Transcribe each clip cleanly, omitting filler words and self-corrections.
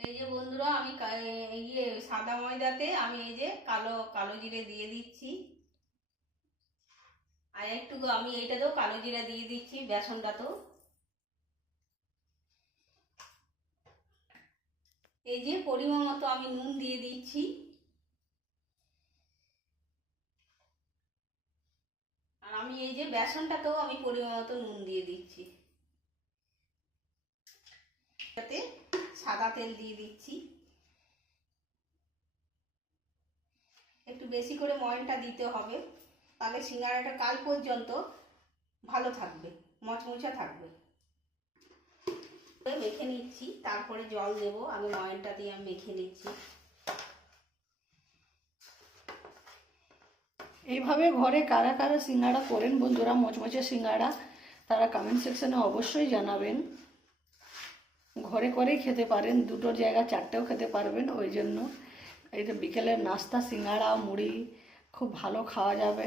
এই যে বন্ধুরা আমি সাদা ময়দাতে আমি এই যে কালো কালো জিরে দিয়ে দিচ্ছি, আর একটু আমি এইটাতেও কালো জিরা দিয়ে দিচ্ছি বেসনটাতেও। এই যে পরিমাণ মতো আমি নুন দিয়ে দিচ্ছি, আর আমি এই যে বেসনটাতেও আমি পরিমাণ মতো নুন দিয়ে দিচ্ছি। এটাতে সাদা তেল দিয়ে দিচ্ছি, একটু বেশি করে ময়নটা দিতে হবে, তাহলে সিঙ্গাড়াটা কাল পর্যন্ত ভালো থাকবে, মচমচা থাকবে। মেখে নিচ্ছি, তারপরে জল দেব। আগে ময়নটা দিয়ে আমি মেখে নিচ্ছি। এইভাবে ঘরে কারা কারা সিঙ্গাড়া করেন বন্ধুরা, মচমচে সিঙ্গাড়া, তারা কমেন্ট সেকশনে অবশ্যই জানাবেন। ঘরে করেই খেতে পারেন, দুটো জায়গা চারটেও খেতে পারবেন। ওই জন্য এই যে বিকেলের নাস্তা সিঙ্গাড়া মুড়ি খুব ভালো খাওয়া যাবে।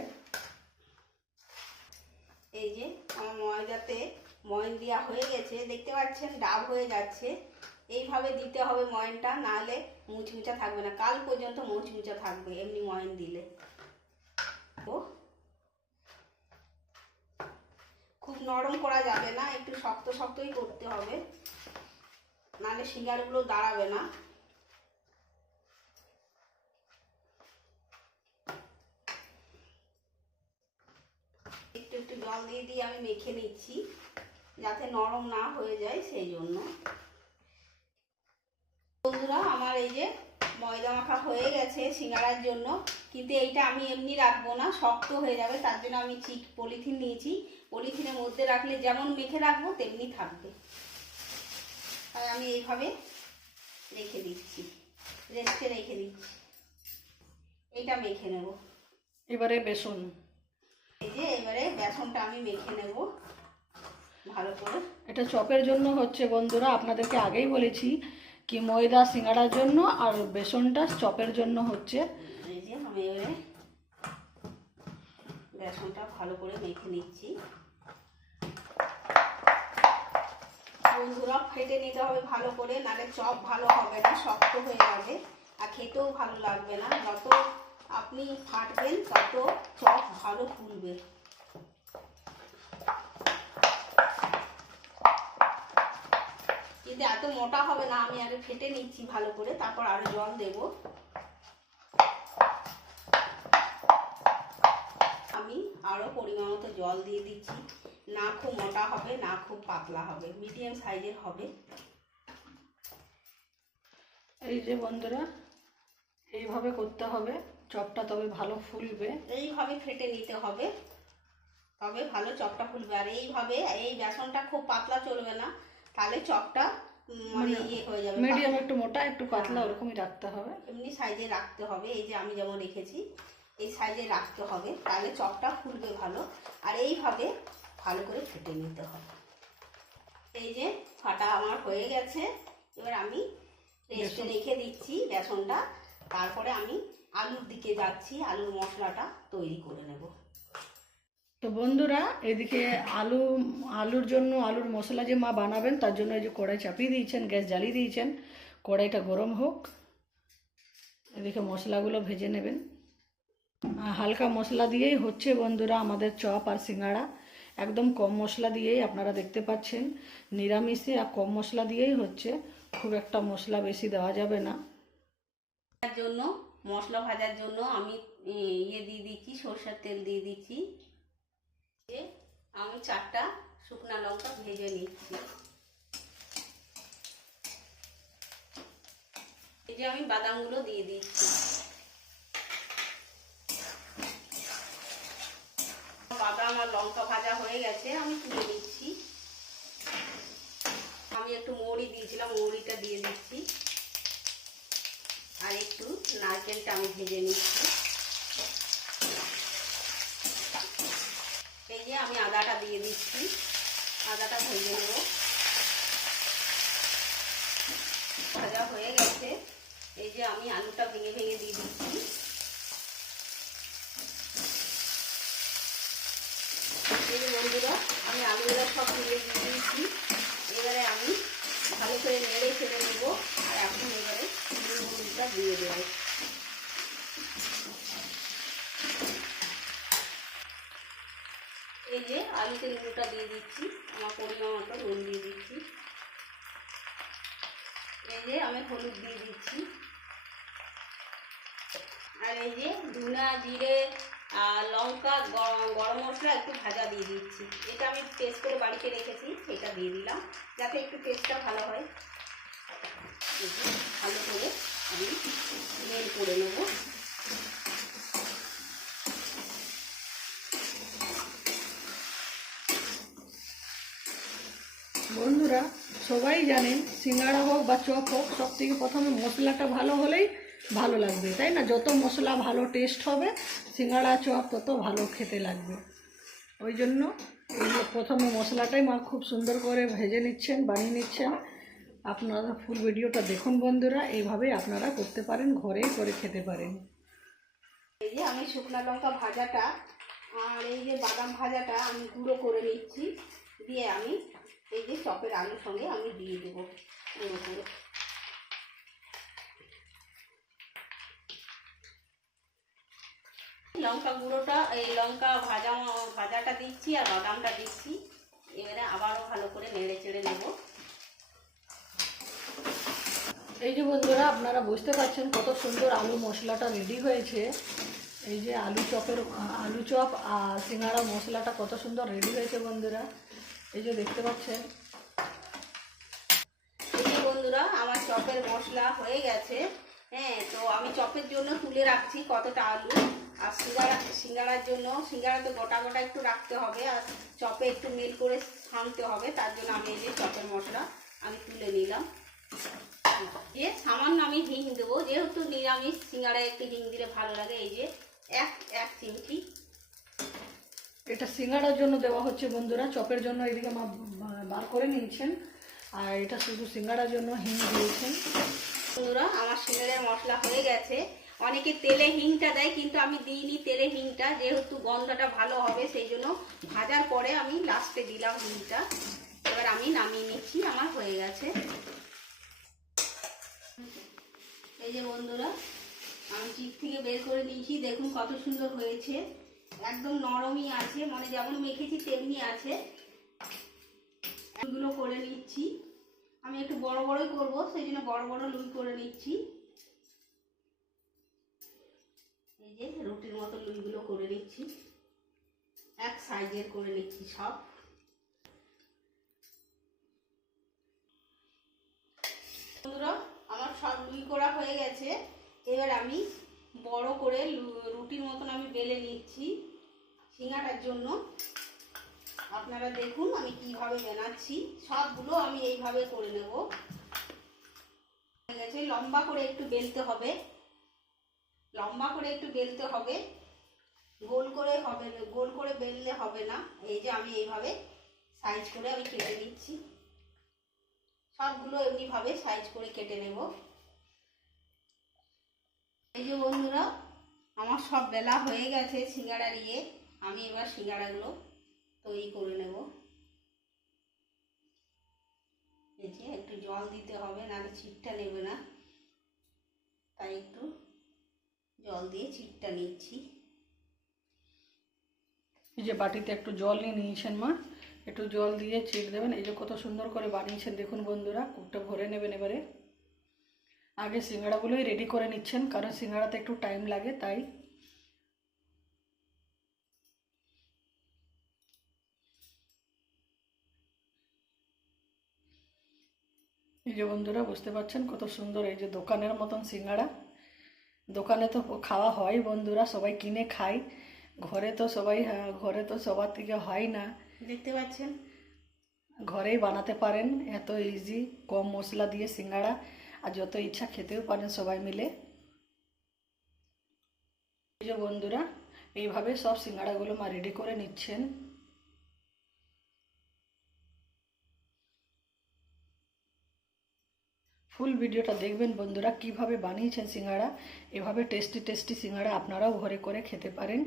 এই যে আমার ময়দাতে ময়ন দেওয়া হয়ে গেছে, দেখতে পাচ্ছেন ডাব হয়ে যাচ্ছে। এইভাবে দিতে হবে ময়নটা, নাহলে মুচমুচা থাকবে না, কাল পর্যন্ত মুচমুচা থাকবে এমনি ময়ন দিলে। ও খুব নরম করা যাবে না, একটু শক্ত শক্তই করতে হবে, নাহলে সিঙ্গাড়াগুলো দাঁড়াবে না। একটু একটু জল দিয়ে দিয়ে আমি মেখে নিচ্ছি, যাতে নরম না হয়ে যায়, সেই জন্য। বন্ধুরা আমার এই যে ময়দা মাখা হয়ে গেছে সিঙ্গাড়ার জন্য, কিন্তু এইটা আমি এমনি রাখবো না, শক্ত হয়ে যাবে। তার জন্য আমি পলিথিন নিয়েছি, পলিথিনের মধ্যে রাখলে যেমন মেখে রাখবো তেমনি থাকবে। তাই আমি এইভাবে রেখে দিচ্ছি, রেস্টে রেখে দিচ্ছি। এইটা মেখে নেব। এবারে বেসন, এই যে এবারে বেসনটা আমি মেখে নেব ভালো করে। এটা চপের জন্য হচ্ছে বন্ধুরা, আপনাদেরকে আগেই বলেছি কি ময়দা সিঙ্গাড়ার জন্য আর বেসনটা চপের জন্য হচ্ছে। এই যে আমি এবারে বেসনটা ভালো করে মেখে নিচ্ছি। বন্ধুরা ফেটে নিতে হবে ভালো করে, নাহলে চপ ভালো হবে না, শক্ত হয়ে যাবে আর খেতেও ভালো লাগবে না। যত আপনি ফাটবেন তত চপ ভালো ফুলবে। কিন্তু এত মোটা হবে না, আমি আগে ফেটে নিচ্ছি ভালো করে, তারপর আরো জল দেব। আমি আরো পরিমাণ মতো জল দিয়ে দিচ্ছি, না খুব মোটা হবে না খুব পাতলা হবে, মিডিয়াম সাইজের হবে। এই যে বন্ধুরা এইভাবে করতে হবে চপটা, তবে ভালো ফুলবে। এইভাবে ফেটে নিতে হবে, তবে ভালো চপটা ফুলবে। আর এইভাবে এই বেসনটা খুব পাতলা চলবে না, তাহলে চপটা মানে ইয়ে হয়ে যাবে। মিডিয়াম একটু মোটা একটু পাতলা ওরকমই রাখতে হবে, এমনি সাইজে রাখতে হবে। এই যে আমি যেমন রেখেছি এই সাইজে রাখতে হবে, তাহলে চপটা ফুলবে ভালো। আর এইভাবে ভালো করে ফেটে নিতে হবে। এই যে ফাটা আমার হয়ে গেছে, এবার আমি রেস্টে রেখে দিচ্ছি বেসনটা। তারপরে আমি আলুর দিকে যাচ্ছি, আলুর মশলাটা তৈরি করে নেব। তো বন্ধুরা এদিকে আলুর জন্য আলুর মশলা যে মা বানাবেন তার জন্য এই যে কড়াই চাপিয়ে দিয়েছেন, গ্যাস জ্বালিয়ে দিয়েছেন, কড়াইটা গরম হোক। এদিকে মশলাগুলো ভেজে নেবেন। হালকা মশলা দিয়েই হচ্ছে বন্ধুরা আমাদের চপ আর সিঙ্গাড়া, একদম কম মশলা দিয়েই, আপনারা দেখতে পাচ্ছেন নিরামিষে আর কম মশলা দিয়েই হচ্ছে, খুব একটা মশলা বেশি দেওয়া যাবে না। জন্য মশলা ভাজার জন্য আমি ইয়ে দিয়ে দিচ্ছি, সরষের তেল দিয়ে দিচ্ছি। আমি 4টা শুকনা লঙ্কা ভেজে নিচ্ছি। এই যে আমি বাদামগুলো দিয়ে দিচ্ছি। বাদাম আর লঙ্কা ভাজা হয়ে গেছে, আমি তুলে নিচ্ছি। আমি একটু মৌরি দিয়েছিলাম, মৌরিটা দিয়ে দিচ্ছি। আর একটু নারকেলটা আমি ভেজে নিচ্ছি। এই যে আমি আদাটা দিয়ে দিচ্ছি, আদাটা ভেজে নেব। ভাজা হয়ে গেছে, এই যে আমি আলুটা ভেঙে ভেঙে দিয়ে দিচ্ছি। এই যে বন্ধুরা আমি আলুগুলো সব তুলে দিয়ে দিয়েছি। এবারে আমি ভালো করে নেড়ে ছেড়ে নেবো, আর এখন দিয়ে দেবো। এই যে আলুতে নুনটা দিয়ে দিচ্ছি, আমার পরিমাণ মতো নুন দিয়ে দিচ্ছি। এই যে আমি হলুদ দিয়ে দিচ্ছি। আর এই যে ধনা জিরে লঙ্কা গরম মশলা একটু ভাজা দিয়ে দিচ্ছি। এটা আমি পেস্ট করে বাড়িতে রেখেছি, সেটা দিয়ে দিলাম যাতে একটু টেস্টটা ভালো হয়। ভালো করে আমি মেল করে নেব। বন্ধুরা সবাই জানেন সিঙ্গাড়া হোক বা চপ হোক, সব থেকে প্রথমে মশলাটা ভালো হলেই ভালো লাগবে, তাই না? যত মশলা ভালো টেস্ট হবে সিঙ্গাড়া চপ তত ভালো খেতে লাগবে। ওই জন্য প্রথমে মশলাটাই মা খুব সুন্দর করে ভেজে নিচ্ছেন, বানিয়ে নিচ্ছেন। আপনারা ফুল ভিডিওটা দেখুন বন্ধুরা, এইভাবে আপনারা করতে পারেন, ঘরেই করে খেতে পারেন। এই যে আমি শুকনো লঙ্কা ভাজাটা আর এই যে বাদাম ভাজাটা আমি গুঁড়ো করে নিচ্ছি, দিয়ে আমি এই যে চপের আলুর সঙ্গে আমি দিয়ে দেবো গুঁড়ো করে। লঙ্কা গুঁড়োটা এই লঙ্কা ভাজাটা দিচ্ছি আর বাদামটা দিচ্ছি। এবারে আবারও ভালো করে নেড়ে চেড়ে নেব। এই যে বন্ধুরা আপনারা বুঝতে পারছেন কত সুন্দর আলু মশলাটা রেডি হয়েছে। এই যে আলু চপ আর সিঙ্গাড়া মশলাটা কত সুন্দর রেডি হয়েছে বন্ধুরা, এই যে দেখতে পাচ্ছেন। এই যে বন্ধুরা আমার চপের মশলা হয়ে গেছে। হ্যাঁ, তো আমি চপের জন্য তুলে রাখছি কতটা আলু, আর সিঙ্গাড়ার জন্য সিঙ্গাড়া তো গোটা গোটা একটু রাখতে হবে, আর চপে একটু মেল করে ছানতে হবে, তার জন্য আমি এই যে চপের মশলা আমি তুলে নিলাম। যে সামান্য আমি হিং দেবো, যেহেতু নিরামিষ সিঙ্গাড়ায় একটু হিং দিলে ভালো লাগে। এই যে এক চিমটি এটা সিঙ্গাড়ার জন্য দেওয়া হচ্ছে বন্ধুরা, চপের জন্য এদিকে মা বার করে নিয়েছেন, আর এটা শুধু সিঙ্গাড়ার জন্য হিং দিয়েছেন। বন্ধুরা আমার সিঙ্গাড়ার মশলা হয়ে গেছে। অনেকে তেলে হিংটা দেয়, কিন্তু আমি দিইনি তেলে হিংটা, যেহেতু গন্ধটা ভালো হবে সেই জন্য ভাজার পরে আমি লাস্টে দিলাম হিংটা। এবার আমি নামিয়ে নিচ্ছি, আমার হয়ে গেছে। এই যে বন্ধুরা আমি চিপ থেকে বের করে নিয়েছি, দেখুন কত সুন্দর হয়েছে, একদম নরমই আছে, মানে যেমন মেখেছি তেমনি আছে। এগুলো করে নিচ্ছি, আমি একটু বড় বড়ই করবো সেই জন্য বড় বড় লুই করে নিচ্ছি। এই যে রুটির মতো লুইগুলো করে নিচ্ছি, এক সাইজের করে নিচ্ছি সব। বন্ধুরা আমার সব লুই করা হয়ে গেছে। এবার আমি বড় করে রুটির মতন আমি বেলে নিচ্ছি সিঙ্গাড়ার জন্য। আপনারা দেখুন আমি কিভাবে বানাচ্ছি, সবগুলো আমি এইভাবে করে নেব। হয়ে গেছে, লম্বা করে একটু বেলতে হবে, লম্বা করে একটু বেলতে হবে, গোল করে হবে, গোল করে বেললে হবে না। এই যে আমি এইভাবে সাইজ করে আমি কেটে নিচ্ছি, সবগুলো এমনিভাবে সাইজ করে কেটে নেব। এই যে বন্ধুরা আমার সব বেলা হয়ে গেছে সিঙ্গাড়া নিয়ে, আমি এবার সিঙ্গাড়াগুলো তৈরি করে নেব। এই যে একটু জল দিতে হবে, নাহলে ছিটটা নেবে না, তাই একটু জল দিয়ে ছিটটা নিচ্ছি। এই যে বাটিতে একটু জল নিয়ে নিয়েছেন মা, একটু জল দিয়ে ছিট দেবেন। এই যে কত সুন্দর করে বানিয়েছেন দেখুন বন্ধুরা, কূপটা ভরে নেবেন। এবারে আগে সিঙ্গাড়াগুলোই রেডি করে নিচ্ছেন, কারণ সিঙ্গাড়াতে একটু টাইম লাগে তাই। এই যে বন্ধুরা বুঝতে পারছেন কত সুন্দর, এই যে দোকানের মতন সিঙ্গাড়া। দোকানে তো খাওয়া হয় বন্ধুরা, সবাই কিনে খায়, ঘরে তো সবার থেকে হয় না। দেখতে পাচ্ছেন ঘরেই বানাতে পারেন, এত ইজি, কম মশলা দিয়ে সিঙ্গাড়া, আর যত ইচ্ছা খেতেও পারেন সবাই মিলে। এই যে বন্ধুরা এইভাবে সব সিঙ্গাড়াগুলো মা রেডি করে নিচ্ছেন। ফুল ভিডিওটা দেখবেন বন্ধুরা, কিভাবে বানিয়েছেন সিঙ্গাড়া। এভাবে টেস্টি টেস্টি সিঙ্গাড়া আপনারাও ঘরে করে খেতে পারেন।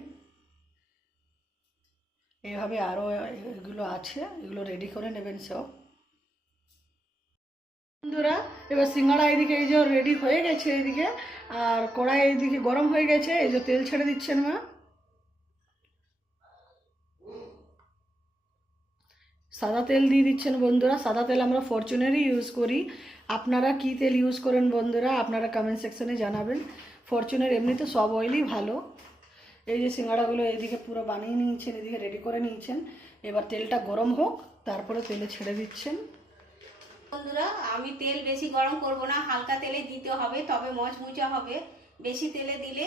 এভাবে আরও এগুলো আছে, এগুলো রেডি করে নেবেন সব। বন্ধুরা এবার সিঙ্গাড়া এদিকে এই যে রেডি হয়ে গেছে এদিকে, আর কড়াই এইদিকে গরম হয়ে গেছে, এই যে তেল ছেড়ে দিচ্ছেন মা। সাদা তেল দিয়ে দিচ্ছেন বন্ধুরা, সাদা তেল আমরা ফরচুনেরই ইউজ করি। আপনারা কি তেল ইউজ করেন বন্ধুরা আপনারা কমেন্ট সেকশনে জানাবেন। ফরচুনের এমনিতে সব অয়েলই ভালো। এই যে সিঙ্গাড়াগুলো এইদিকে পুরো বানিয়ে নিয়েছেন, এদিকে রেডি করে নিয়েছেন। এবার তেলটা গরম হোক, তারপরে তেলে ছেড়ে দিচ্ছেন। বন্ধুরা আমি তেল বেশি গরম করব না, হালকা তেলে দিতে হবে, তবে মচমুচা হবে। বেশি তেলে দিলে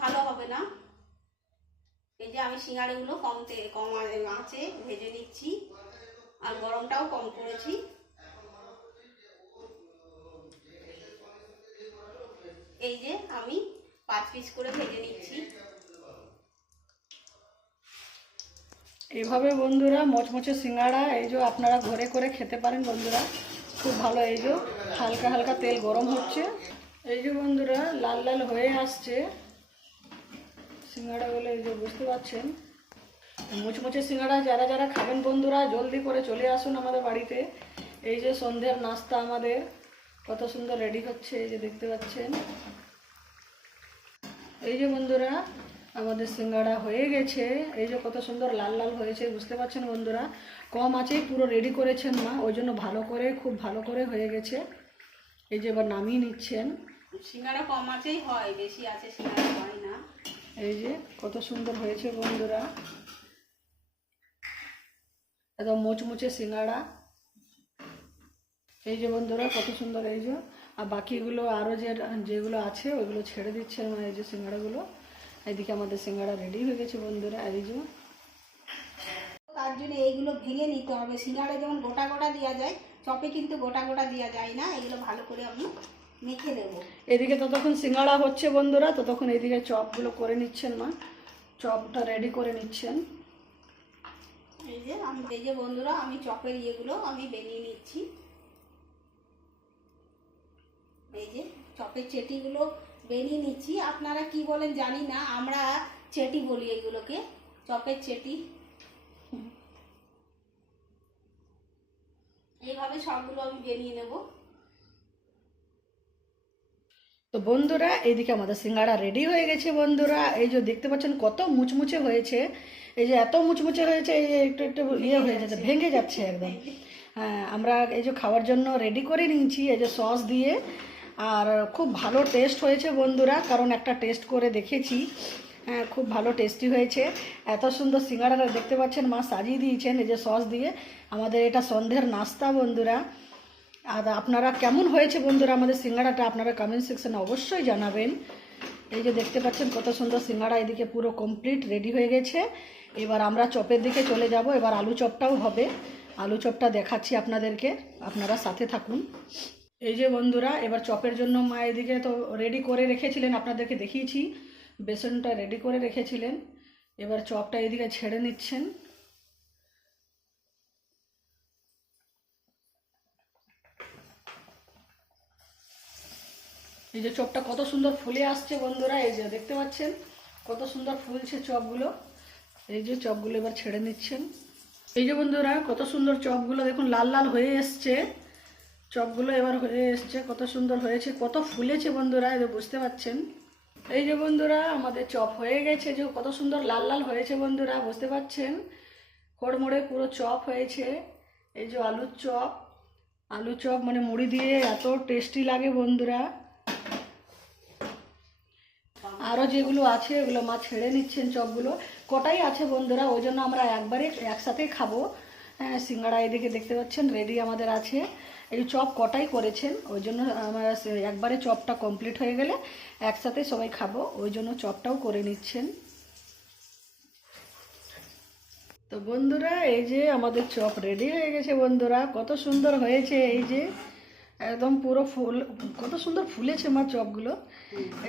ভালো হবে না। এই যে আমি সিঙ্গাড়াগুলো কম আঁচে ভেজে নিচ্ছি, আর গরমটাও কম করেছি। এই যে আমি 5 পিস করে ভেজে নিচ্ছি। এভাবে বন্ধুরা মচমচে সিঙ্গাড়া এই যে আপনারা ঘরে করে খেতে পারেন বন্ধুরা, খুব ভালো। এই যে হালকা হালকা তেল গরম হচ্ছে, এই যে বন্ধুরা লাল লাল হয়ে আসছে সিঙ্গাড়াগুলো, এই যে বুঝতে পারছেন। মুচমুচে সিঙ্গাড়া যারা যারা খাবেন বন্ধুরা জলদি করে চলে আসুন আমাদের বাড়িতে। এই যে সন্ধ্যের নাস্তা আমাদের কত সুন্দর রেডি হচ্ছে, এই যে দেখতে পাচ্ছেন। এই যে বন্ধুরা আমাদের সিঙ্গাড়া হয়ে গেছে, এই যে কত সুন্দর লাল লাল হয়েছে, বুঝতে পারছেন বন্ধুরা। কম আঁচেই পুরো রেডি করেছেন মা, ওই জন্য ভালো করে খুব ভালো করে হয়ে গেছে। এই যে এবার নামিয়ে নিচ্ছেন। সিঙ্গাড়া কম আঁচেই হয়, বেশি আছে সিঙ্গাড়া হয় না। এই যে কত সুন্দর হয়েছে বন্ধুরা, একদম মুচমুচে সিঙ্গাড়া। এই যে বন্ধুরা কত সুন্দর। এই যে আর বাকিগুলো আরও যেগুলো আছে ওইগুলো ছেড়ে দিচ্ছে এই যে সিঙ্গাড়াগুলো। এদিকে আমাদের সিঙ্গাড়া রেডি হয়ে গেছে বন্ধুরা। এই যে তার জন্য এইগুলো ভেঙে নিতে হবে। সিঙ্গাড়া যেমন গোটা গোটা দেওয়া যায়, চপে কিন্তু গোটা গোটা দেওয়া যায় না। এগুলো ভালো করে আমি মেখে দেবো। এদিকে ততক্ষণ সিঙ্গাড়া হচ্ছে বন্ধুরা, ততক্ষণ এদিকে চপগুলো করে নিচ্ছেন মা, চপটা রেডি করে নিচ্ছেন। এই যে বন্ধুরা আমি চপের ইয়েগুলো আমি বেরিয়ে নিচ্ছি। এই যে চপের চেটিগুলো বেরিয়ে নিচ্ছি। আপনারা কি বলেন জানি না, আমরা চেটি বলি এগুলোকে, চপের চেটি। এইভাবে সবগুলো আমি বেরিয়ে নেব। তো বন্ধুরা এইদিকে আমাদের সিঙ্গাড়া রেডি হয়ে গেছে বন্ধুরা। এই যে দেখতে পাচ্ছেন কত মুচমুচে হয়েছে, এই যে এত মুচমুচে হয়েছে, এই যে একটু একটু ইয়ে হয়ে যাচ্ছে, ভেঙে যাচ্ছে একদম। হ্যাঁ আমরা এই যে খাওয়ার জন্য রেডি করে নিয়েছি এই যে সস দিয়ে, আর খুব ভালো টেস্ট হয়েছে বন্ধুরা, কারণ একটা টেস্ট করে দেখেছি। হ্যাঁ খুব ভালো টেস্টি হয়েছে। এত সুন্দর সিঙ্গাড়াটা দেখতে পাচ্ছেন মা সাজিয়ে দিয়েছেন এই যে সস দিয়ে। আমাদের এটা সন্ধ্যের নাস্তা বন্ধুরা। আর আপনারা কেমন হয়েছে বন্ধুরা আমাদের সিঙ্গাড়াটা আপনারা কমেন্ট সেকশনে অবশ্যই জানাবেন। এই যে দেখতে পাচ্ছেন কত সুন্দর সিঙ্গাড়া এদিকে পুরো কমপ্লিট রেডি হয়ে গেছে। এবার আমরা চপের দিকে চলে যাব। এবার আলু চপটাও হবে, আলু চপটা দেখাচ্ছি আপনাদেরকে, আপনারা সাথে থাকুন। এই যে বন্ধুরা এবার চপের জন্য মা এদিকে তো রেডি করে রেখেছিলেন, আপনাদেরকে দেখিয়েছি, বেসনটা রেডি করে রেখেছিলেন। এবার চপটা এদিকে ছেড়ে নিচ্ছেন। এই যে চপটা কত সুন্দর ফুলে আসছে বন্ধুরা, এই যে দেখতে পাচ্ছেন কত সুন্দর ফুলছে চপগুলো। এই যে চপগুলো এবার ছেড়ে নিচ্ছেন। এই যে বন্ধুরা কত সুন্দর চপগুলো দেখুন লাল লাল হয়ে এসছে, চপগুলো এবার হয়ে এসছে, কত সুন্দর হয়েছে, কত ফুলেছে বন্ধুরা, এই যে বুঝতে পাচ্ছেন। এই যে বন্ধুরা আমাদের চপ হয়ে গেছে, যে কত সুন্দর লাল লাল হয়েছে বন্ধুরা, বুঝতে পাচ্ছেন। খড়মড়ে পুরো চপ হয়েছে। এই যে আলুর চপ, আলু চপ মানে মুড়ি দিয়ে এত টেস্টি লাগে বন্ধুরা। আরও যেগুলো আছে ওগুলো মা ছেড়ে নিচ্ছেন চপগুলো, কটাই আছে বন্ধুরা, ওই জন্য আমরা একবারে একসাথেই খাবো। হ্যাঁ সিঙ্গাড়া এদিকে দেখতে পাচ্ছেন রেডি আমাদের আছে। এই চপ কটাই করেছেন, ওই জন্য আমরা একবারে চপটা কমপ্লিট হয়ে গেলে একসাথে সবাই খাবো, ওই জন্য চপটাও করে নিচ্ছেন। তো বন্ধুরা এই যে আমাদের চপ রেডি হয়ে গেছে বন্ধুরা, কত সুন্দর হয়েছে। এই যে একদম পুরো ফুল, কত সুন্দর ফুলেছে আমার চপগুলো।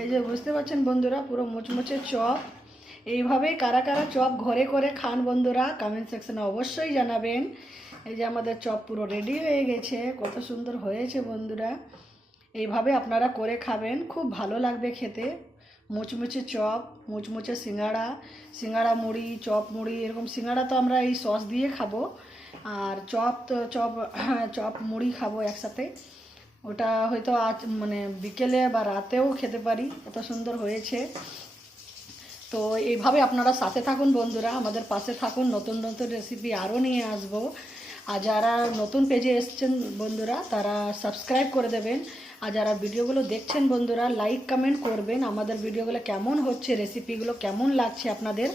এই যে বুঝতে পারছেন বন্ধুরা পুরো মুচমুচে চপ। এইভাবেই কারা কারা চপ ঘরে করে খান বন্ধুরা কমেন্ট সেকশনে অবশ্যই জানাবেন। এই যে আমাদের চপ পুরো রেডি হয়ে গেছে, কত সুন্দর হয়েছে বন্ধুরা। এইভাবে আপনারা করে খাবেন, খুব ভালো লাগবে খেতে। মুচমুচে চপ, মুচমুচে সিঙ্গাড়া, সিঙ্গাড়া মুড়ি, চপ মুড়ি, এরকম সিঙ্গাড়া তো আমরা এই সস দিয়ে খাবো, আর চপ তো চপ মুড়ি খাবো একসাথে। ওটা হয়তো আজ মানে বিকেলে বা রাতেও খেতে পারি, এত সুন্দর হয়েছে। তো এইভাবে আপনারা সাথে থাকুন বন্ধুরা, আমাদের পাশে থাকুন, নতুন নতুন রেসিপি আরও নিয়ে আসবো। আর যারা নতুন পেজে এসছেন বন্ধুরা তারা সাবস্ক্রাইব করে দেবেন। আর যারা ভিডিওগুলো দেখছেন বন্ধুরা লাইক কমেন্ট করবেন, আমাদের ভিডিওগুলো কেমন হচ্ছে, রেসিপিগুলো কেমন লাগছে আপনাদের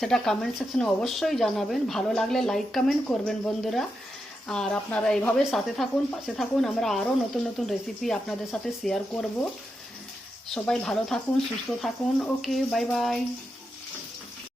সেটা কমেন্ট সেকশনে অবশ্যই জানাবেন। ভালো লাগলে লাইক কমেন্ট করবেন বন্ধুরা। আর আপনারা এইভাবে সাথে থাকুন, পাশে থাকুন, আমরা আরও নতুন নতুন রেসিপি আপনাদের সাথে শেয়ার করব। সবাই ভালো থাকুন, সুস্থ থাকুন। ওকে, বাই বাই।